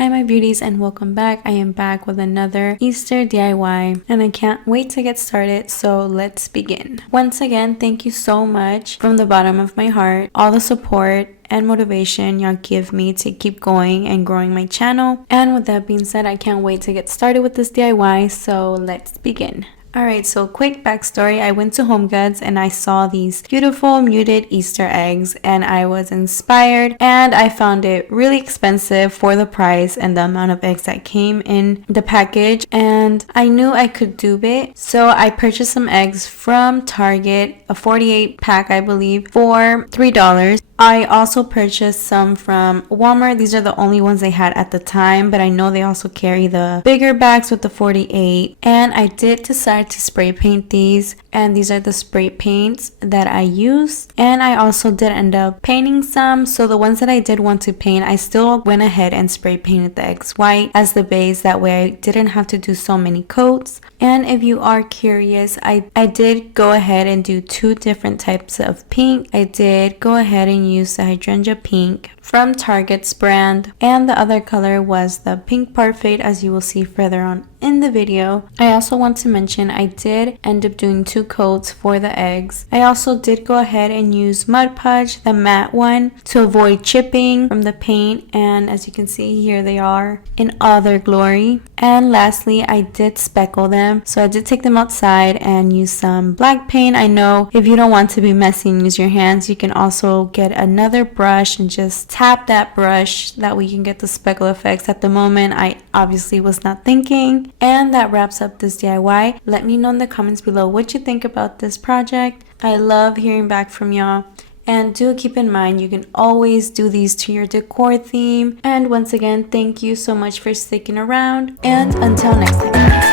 Hi my beauties and welcome back. I am back with another Easter DIY and I can't wait to get started, so let's begin. Once again, thank you so much from the bottom of my heart, all the support and motivation y'all give me to keep going and growing my channel. And with that being said, I can't wait to get started with this DIY, so let's begin. Alright, so quick backstory. I went to Home Goods and I saw these beautiful muted Easter eggs and I was inspired, and I found it really expensive for the price and the amount of eggs that came in the package, and I knew I could dupe it. So I purchased some eggs from Target, a 48 pack I believe, for $3. I also purchased some from Walmart. These are the only ones they had at the time, but I know they also carry the bigger bags with the 48. And I did decide to spray paint these, and these are the spray paints that I used. And I also did end up painting some, so the ones that I did want to paint, I still went ahead and spray painted the eggs white as the base. That way I didn't have to do so many coats. And if you are curious, I did go ahead and do two different types of pink. I did go ahead and use the hydrangea pink from Target's brand, and the other color was the pink parfait, as you will see further on in the video. I also want to mention I did end up doing two coats for the eggs. I also did go ahead and use Mud Podge, the matte one, to avoid chipping from the paint, and as you can see here they are in all their glory. And lastly, I did speckle them, so I did take them outside and use some black paint. I know if you don't want to be messy and use your hands, you can also get another brush and just tap that brush, that way you can get the speckle effects. At the moment I obviously was not thinking. And that wraps up this DIY. Let me know in the comments below what you think about this project. I love hearing back from y'all. And do keep in mind, you can always do these to your decor theme. And once again, thank you so much for sticking around. And until next time.